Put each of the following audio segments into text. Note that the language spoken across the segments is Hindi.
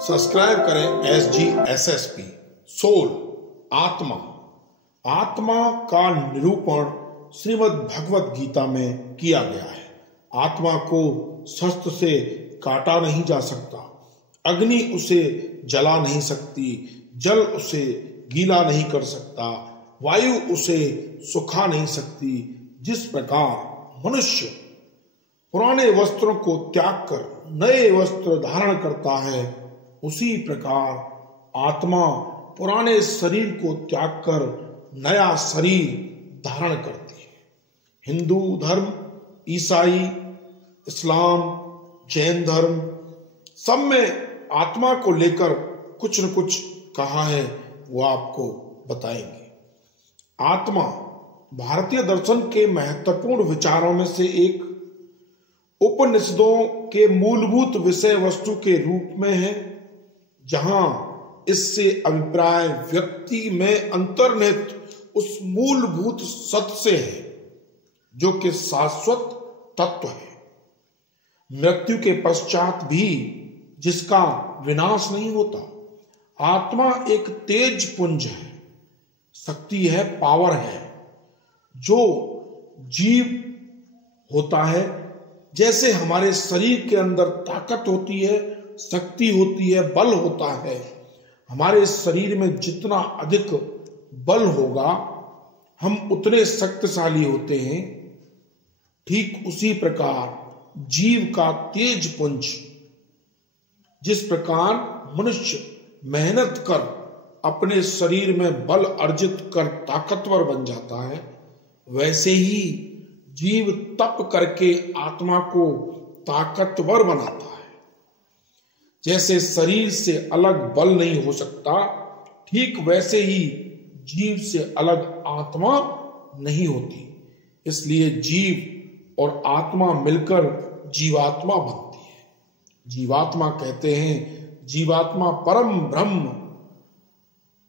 सब्सक्राइब करें SGSSP सोल आत्मा। आत्मा का निरूपण श्रीमद् भगवत गीता में किया गया है। आत्मा को शस्त्र से काटा नहीं जा सकता, अग्नि उसे जला नहीं सकती, जल उसे गीला नहीं कर सकता, वायु उसे सुखा नहीं सकती। जिस प्रकार मनुष्य पुराने वस्त्रों को त्याग कर नए वस्त्र धारण करता है, उसी प्रकार आत्मा पुराने शरीर को त्याग कर नया शरीर धारण करती है। हिंदू धर्म, ईसाई, इस्लाम, जैन धर्म, सब में आत्मा को लेकर कुछ न कुछ कहा है, वो आपको बताएंगे। आत्मा भारतीय दर्शन के महत्वपूर्ण विचारों में से एक उपनिषदों के मूलभूत विषय वस्तु के रूप में है, जहां इससे अभिप्राय व्यक्ति में अंतर्निहित उस मूलभूत सत्य से है जो कि शाश्वत तत्व है, मृत्यु के पश्चात भी जिसका विनाश नहीं होता। आत्मा एक तेज पुंज है, शक्ति है, पावर है, जो जीव होता है। जैसे हमारे शरीर के अंदर ताकत होती है, शक्ति होती है, बल होता है, हमारे शरीर में जितना अधिक बल होगा हम उतने शक्तिशाली होते हैं। ठीक उसी प्रकार जीव का तेज पुंज, जिस प्रकार मनुष्य मेहनत कर अपने शरीर में बल अर्जित कर ताकतवर बन जाता है, वैसे ही जीव तप करके आत्मा को ताकतवर बनाता है। जैसे शरीर से अलग बल नहीं हो सकता, ठीक वैसे ही जीव से अलग आत्मा नहीं होती। इसलिए जीव और आत्मा मिलकर जीवात्मा बनती है। जीवात्मा कहते हैं, जीवात्मा परम ब्रह्म,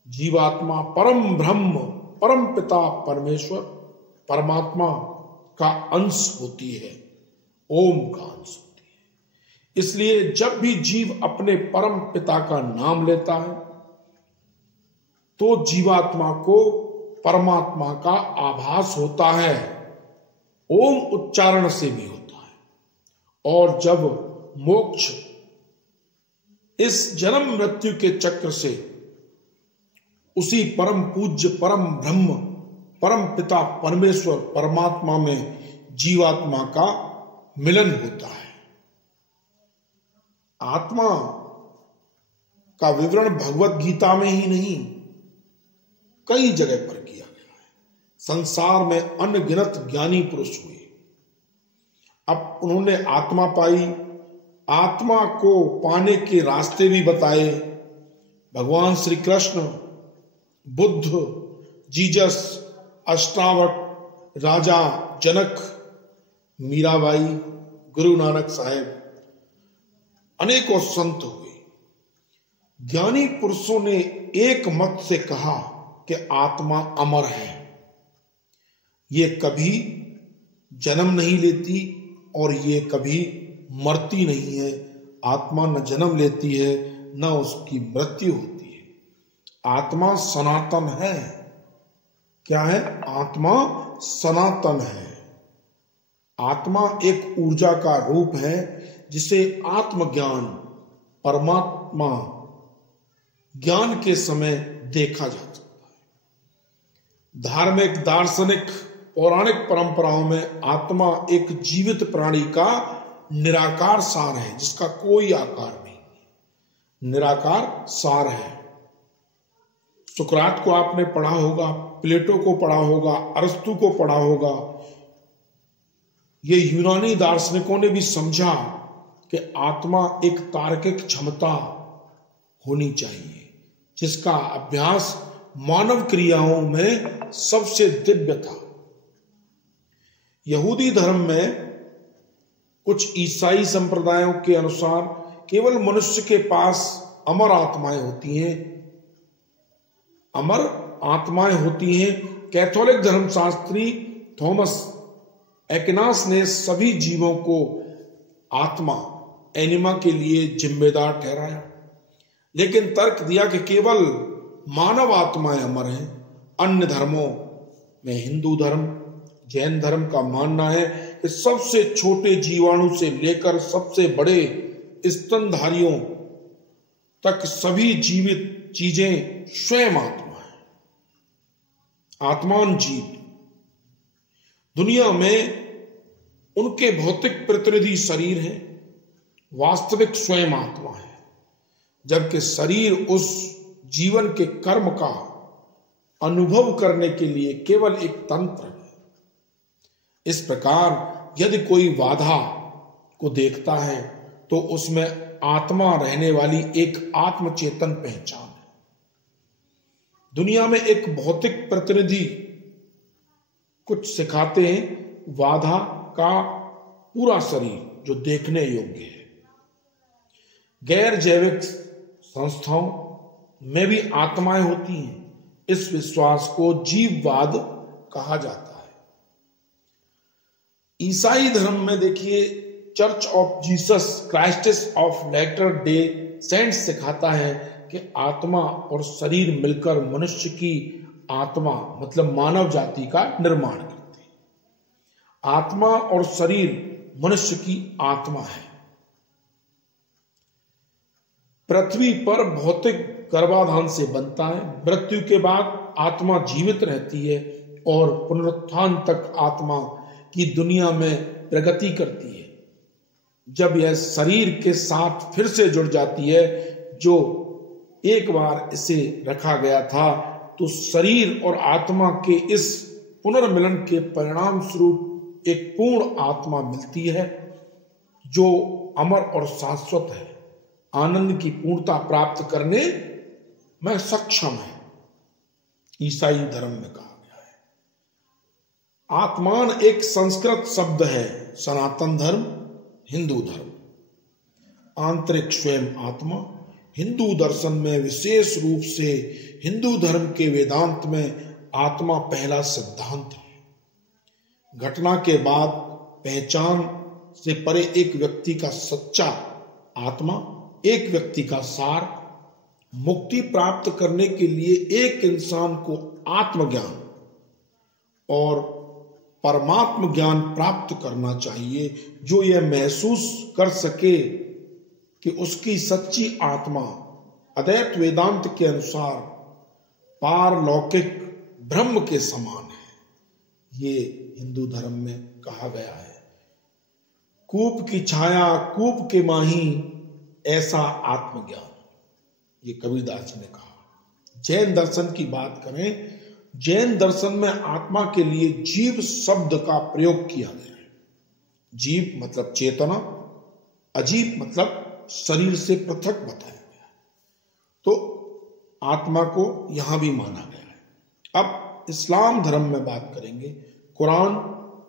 जीवात्मा परम ब्रह्म, परम पिता परमेश्वर परमात्मा का अंश होती है, ओम का अंश होती है। इसलिए जब भी जीव अपने परम पिता का नाम लेता है तो जीवात्मा को परमात्मा का आभास होता है, ओम उच्चारण से भी होता है। और जब मोक्ष इस जन्म मृत्यु के चक्र से उसी परम पूज्य परम ब्रह्म परम पिता परमेश्वर परमात्मा में जीवात्मा का मिलन होता है। आत्मा का विवरण भगवत गीता में ही नहीं, कई जगह पर किया गया है। संसार में अनगिनत ज्ञानी पुरुष हुए, अब उन्होंने आत्मा पाई, आत्मा को पाने के रास्ते भी बताए। भगवान श्री कृष्ण, बुद्ध, जीसस, अष्टावक, राजा जनक, मीराबाई, गुरु नानक साहेब, अनेकों संत हुए। ज्ञानी पुरुषों ने एक मत से कहा कि आत्मा अमर है, ये कभी जन्म नहीं लेती और ये कभी मरती नहीं है। आत्मा न जन्म लेती है न उसकी मृत्यु होती है। आत्मा सनातन है। क्या है? आत्मा सनातन है। आत्मा एक ऊर्जा का रूप है जिसे आत्मज्ञान, परमात्मा ज्ञान के समय देखा जा सकता है। धार्मिक, दार्शनिक, पौराणिक परंपराओं में आत्मा एक जीवित प्राणी का निराकार सार है, जिसका कोई आकार नहीं, निराकार सार है। सुकरात को आपने पढ़ा होगा, प्लेटो को पढ़ा होगा, अरस्तु को पढ़ा होगा। ये यूनानी दार्शनिकों ने भी समझा कि आत्मा एक तार्किक क्षमता होनी चाहिए, जिसका अभ्यास मानव क्रियाओं में सबसे दिव्य था। यहूदी धर्म में, कुछ ईसाई संप्रदायों के अनुसार केवल मनुष्य के पास अमर आत्माएं होती हैं, अमर आत्माएं होती हैं। कैथोलिक धर्मशास्त्री थॉमस एक्विनास ने सभी जीवों को आत्मा, एनिमा के लिए जिम्मेदार ठहराया। लेकिन तर्क दिया कि केवल मानव आत्माएं अमर हैं। अन्य धर्मों में हिंदू धर्म, जैन धर्म का मानना है कि सबसे छोटे जीवाणु से लेकर सबसे बड़े स्तनधारियों तक सभी जीवित चीजें स्वयं आत्मा है, आत्मान जीव। दुनिया में उनके भौतिक प्रतिनिधि शरीर है, वास्तविक स्वयं आत्मा है, जबकि शरीर उस जीवन के कर्म का अनुभव करने के लिए केवल एक तंत्र है। इस प्रकार यदि कोई बाधा को देखता है तो उसमें आत्मा रहने वाली एक आत्मचेतन पहचान है। दुनिया में एक भौतिक प्रतिनिधि कुछ सिखाते हैं, बाधा का पूरा शरीर जो देखने योग्य है। गैर जैविक संस्थाओं में भी आत्माएं होती हैं। इस विश्वास को जीववाद कहा जाता है। ईसाई धर्म में देखिए, Church of Jesus Christ of Latter Day Saints सिखाता है कि आत्मा और शरीर मिलकर मनुष्य की आत्मा मतलब मानव जाति का निर्माण करते हैं। आत्मा और शरीर मनुष्य की आत्मा है। पृथ्वी पर भौतिक गर्भाधान से बनता है, मृत्यु के बाद आत्मा जीवित रहती है और पुनरुत्थान तक आत्मा की दुनिया में प्रगति करती है। जब यह शरीर के साथ फिर से जुड़ जाती है, जो एक बार इसे रखा गया था, तो शरीर और आत्मा के इस पुनर्मिलन के परिणाम स्वरूप एक पूर्ण आत्मा मिलती है जो अमर और शाश्वत है, आनंद की पूर्णता प्राप्त करने में सक्षम है। ईसाई धर्म में कहा गया है। आत्मान एक संस्कृत शब्द है। सनातन धर्म, हिंदू धर्म। आंतरिक स्वयं आत्मा हिंदू दर्शन में, विशेष रूप से हिंदू धर्म के वेदांत में, आत्मा पहला सिद्धांत है। घटना के बाद पहचान से परे एक व्यक्ति का सच्चा आत्मा, एक व्यक्ति का सार। मुक्ति प्राप्त करने के लिए एक इंसान को आत्मज्ञान और परमात्म ज्ञान प्राप्त करना चाहिए, जो यह महसूस कर सके कि उसकी सच्ची आत्मा अद्वैत वेदांत के अनुसार पारलौकिक ब्रह्म के समान है। ये हिंदू धर्म में कहा गया है। कूप की छाया कूप के माही, ऐसा आत्मज्ञान, ये कबीरदास जी ने कहा। जैन दर्शन की बात करें, जैन दर्शन में आत्मा के लिए जीव शब्द का प्रयोग किया गया है। जीव मतलब चेतना, अजीब मतलब शरीर से पृथक बताया गया है। तो आत्मा को यहां भी माना गया है। अब इस्लाम धर्म में बात करेंगे। कुरान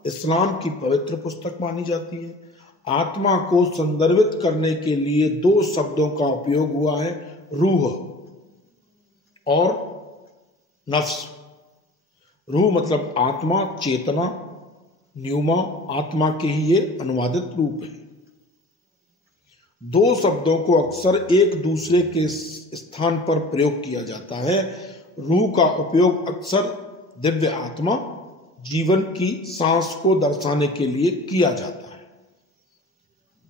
इस्लाम की पवित्र पुस्तक मानी जाती है। आत्मा को संदर्भित करने के लिए दो शब्दों का उपयोग हुआ है, रूह और नफ्स। रूह मतलब आत्मा, चेतना, न्यूमा, आत्मा के ही ये अनुवादित रूप है। दो शब्दों को अक्सर एक दूसरे के स्थान पर प्रयोग किया जाता है। रूह का उपयोग अक्सर दिव्य आत्मा, जीवन की सांस को दर्शाने के लिए किया जाता है।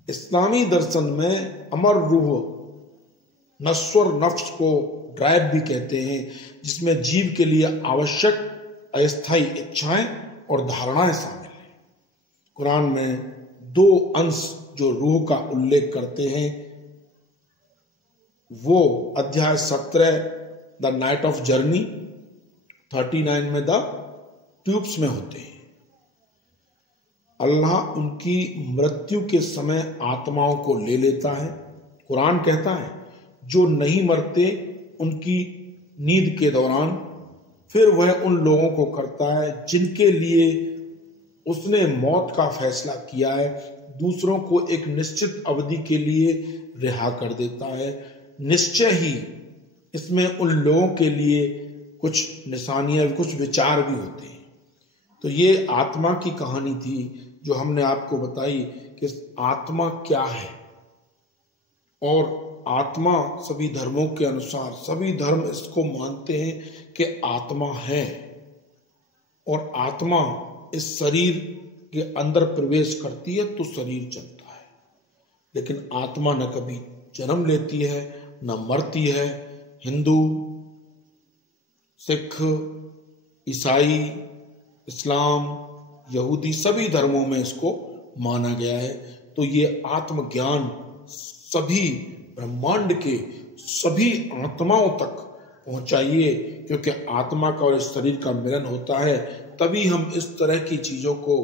इस्लामी दर्शन में अमर रूह, नश्वर नफ्स को ड्राइव भी कहते हैं, जिसमें जीव के लिए आवश्यक अस्थायी इच्छाएं और धारणाएं शामिल हैं। कुरान में दो अंश जो रूह का उल्लेख करते हैं, वो अध्याय 17 द नाइट ऑफ जर्नी, 39 में द ट्यूब्स में होते हैं। अल्लाह उनकी मृत्यु के समय आत्माओं को ले लेता है। कुरान कहता है जो नहीं मरते उनकी नींद के दौरान फिर वह उन लोगों को करता है जिनके लिए उसने मौत का फैसला किया है, दूसरों को एक निश्चित अवधि के लिए रिहा कर देता है। निश्चय ही इसमें उन लोगों के लिए कुछ निशानियां, कुछ विचार भी होते हैं। तो ये आत्मा की कहानी थी जो हमने आपको बताई कि आत्मा क्या है और आत्मा सभी धर्मों के अनुसार सभी धर्म इसको मानते हैं कि आत्मा है और आत्मा इस शरीर के अंदर प्रवेश करती है तो शरीर चलता है, लेकिन आत्मा न कभी जन्म लेती है न मरती है। हिंदू, सिख, ईसाई, इस्लाम, यहूदी सभी धर्मों में इसको माना गया है। तो ये आत्मज्ञान सभी ब्रह्मांड के सभी आत्माओं तक पहुंचाइए, क्योंकि आत्मा का और इस शरीर का मिलन होता है तभी हम इस तरह की चीजों को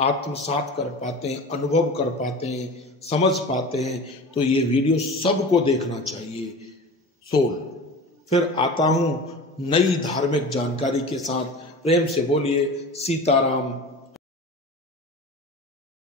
आत्मसात कर पाते हैं, अनुभव कर पाते हैं, समझ पाते हैं। तो ये वीडियो सबको देखना चाहिए। सोल फिर आता हूं नई धार्मिक जानकारी के साथ। प्रेम से बोलिए सीताराम।